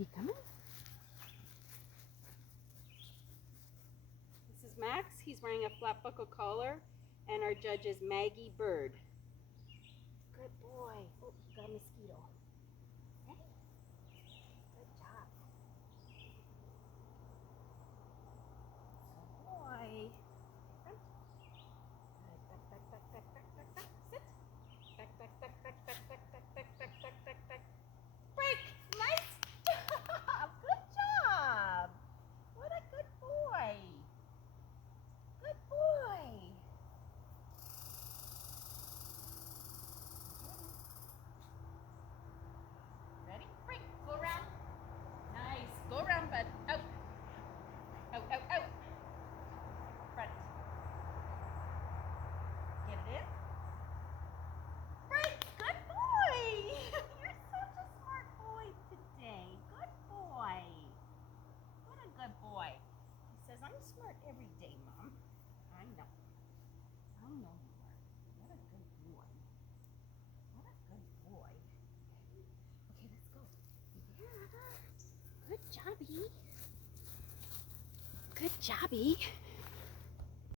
You coming? This is Max. He's wearing a flat buckle collar, and our judge is Maggie Bird. Good boy. Oh, got a mosquito. Ready? Good job. Good boy. Good. Back, back, back, back, back, back, back. Sit. Back, back, back, back, back, back, back, back, back, back, back, back. Break. Nice job. Good job. What a good boy. Good boy. Ready? Break. Go around. Nice. Go around, bud. Out. Out, out, out. Front. Get it in. Break. Good boy. You're such a smart boy today. Good boy. What a good boy. He says, I'm smart every day, Mom. I know. I know you are. What a good boy. What a good boy. Okay, let's go. Yeah. Good jobby. Good jobby.